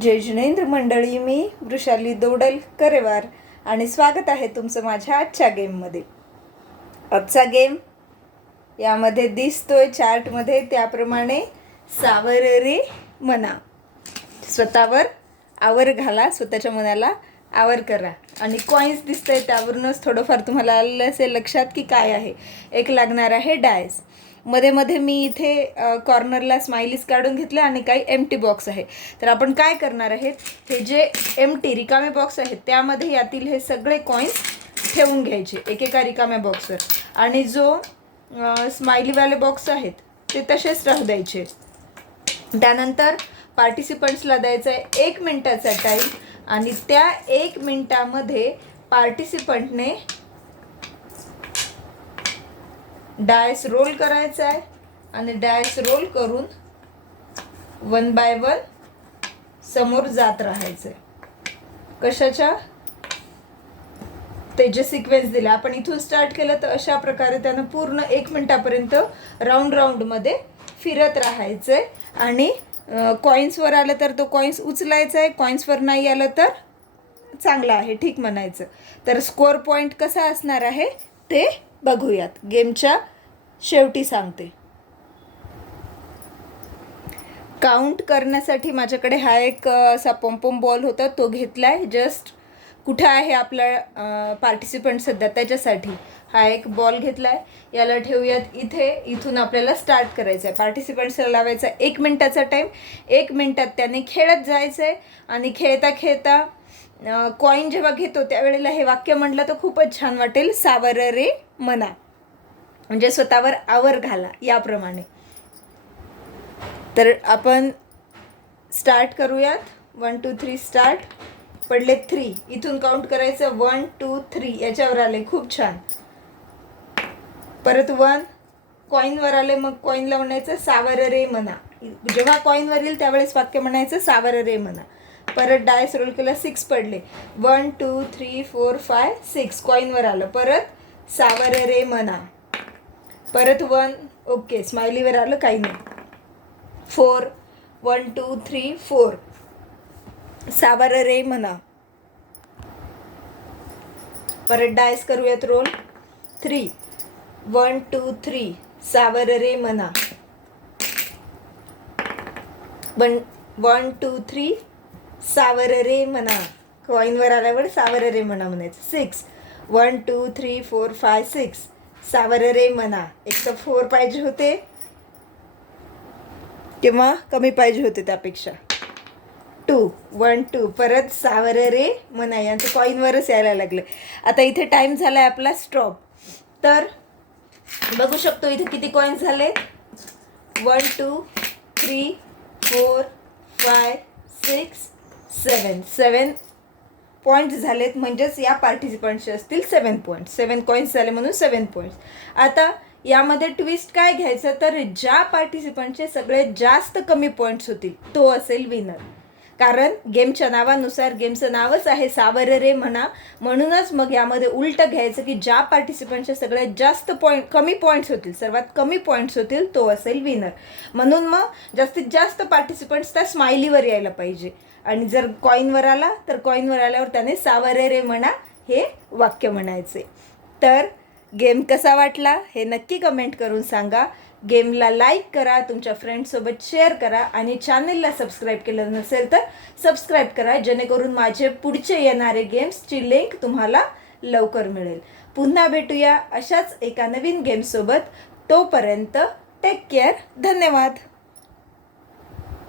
जय जिनेंद्र मंडळी मी वृषाली दोडल करेवार आणि स्वागत आहे तुमचं माझ्या आजच्या गेममध्ये. आजचा गेम यामध्ये दिसतोय चार्टमध्ये त्याप्रमाणे सावर रे मना. स्वतःवर आवर घाला स्वतःच्या मनाला आवर करा. आणि कॉईन्स दिसतंय त्यावरूनच थोडंफार तुम्हाला आलेलं असेल लक्षात की काय आहे. एक लागणार आहे डायस मध्ये मध्ये मी इथे कॉर्नरला स्माइलीज काढून घेतल्या आणि काही एम टी बॉक्स आहे. तर आपण काय करणार आहेत हे जे एम टी रिकामे बॉक्स आहेत त्यामध्ये यातील हे सगळे कॉईन्स ठेवून घ्यायचे एकेका रिकाम्या बॉक्सवर आणि जो स्माइलीवाले बॉक्स आहेत ते तसेच राहू द्यायचे. त्यानंतर पार्टिसिपंट्सला द्यायचा आहे एक मिनटाचा टाईम आणि त्या एक मिनटामध्ये पार्टिसिपंटने डायस रोल करायचा आहे आणि डायस रोल करून वन बाय वन समोर जात राहायचं आहे कशाच्या? ते जे सिक्वेन्स दिले. आपण इथून स्टार्ट केलं तर अशा प्रकारे त्यानं पूर्ण एक मिनटापर्यंत राऊंड राऊंडमध्ये फिरत राहायचं आहे आणि कॉईन्सवर आलं तर तो कॉईन्स उचलायचा आहे कॉईन्सवर नाही आलं तर चांगलं आहे. ठीक म्हणायचं. तर स्कोअर पॉईंट कसा असणार आहे? ते बघूयात. गेमच्या शेवटी सांगते. काउंट करण्यासाठी माझ्याकडे हा एक असा पॉम्पॉम बॉल होता. तो घेतला आहे जस्ट कुठं आहे आपला पार्टिसिपंट सध्या त्याच्यासाठी? हा एक बॉल घेतला आहे याला ठेवूयात इथे. इथून आपल्याला स्टार्ट करायचं आहे पार्टिसिपंट्सला लावायचा एक मिनटाचा टाईम एक मिनटात त्याने खेळत जायचं आहे आणि खेळता खेळता कॉईन जेव्हा घेतो त्यावेळेला हे वाक्य म्हटलं तर खूपच छान वाटेल सावर रे मना. म्हणजे स्वतःवर आवर घाला याप्रमाणे. तर आपण स्टार्ट करूयात. वन टू थ्री स्टार्ट पडले थ्री इथून काउंट करायचं. वन टू थ्री याच्यावर आले. खूप छान. परत वन कॉईनवर आले मग कॉईनला म्हणायचं सावर रे म्हणा जेव्हा कॉईनवर येईल त्यावेळेस वाक्य म्हणायचं सावर रे म्हणा परत डायस रोल केला सिक्स पडले. One two three four five six कॉईनवर आलं. परत सावर रे म्हणा परत वन ओके स्माइलीवर आलं काही नाही. Four one two three four सावर रे म्हणा परत डायस करूयात roll three one two three सावर रे म्हणा वन वन टू थ्री सावर रे म्हणा. कॉईनवर आल्यावर सावर रे म्हणा म्हणायचं. Six one two three four five six सावर रे म्हणा. एक तर फोर पाहिजे होते. किंवा कमी पाहिजे होते त्यापेक्षा. टू वन टू परत सावर रे म्हणा. यांचं कॉईनवरच यायला लागलं. आता इथे टाईम झाला आहे आपला स्टॉप तर बघू शकतो इथे किती कॉईन झाले one two three four five six seven seven points झालेत म्हणजेच या पार्टिसिपंटचे असतील सेवन पॉईंट सेवन कॉईन्स झाले म्हणून सेवन पॉईंट्स आता यामध्ये ट्विस्ट काय घ्यायचं? तर ज्या पार्टिसिपंटचे सगळ्यात जास्त कमी पॉईंट्स होतील तो असेल विनर कारण गेमच्या नावानुसार गेमचं नावच आहे सावर रे म्हणा. म्हणूनच मग यामध्ये उलट घ्यायचं की ज्या पार्टिसिपंटचे सगळ्यात जास्त पॉईंट कमी पॉईंट्स होतील सर्वात कमी पॉईंट्स होतील तो असेल विनर म्हणून मग जास्तीत जास्त पार्टिसिपंट्स त्या स्माइलीवर यायला पाहिजे. आणि जर कॉईनवर आला तर कॉईनवर आल्यावर त्याने सावरे रे म्हणा हे वाक्य म्हणायचे. तर गेम कसा वाटला हे नक्की कमेंट करून सांगा. गेमला लाईक करा तुमच्या फ्रेंड्ससोबत शेअर करा आणि चॅनलला सबस्क्राईब केलं नसेल तर सबस्क्राईब करा जेणेकरून माझे पुढचे येणारे गेम्सची लिंक तुम्हाला लवकर मिळेल. पुन्हा भेटूया अशाच एका नवीन गेमसोबत तोपर्यंत टेक केअर धन्यवाद.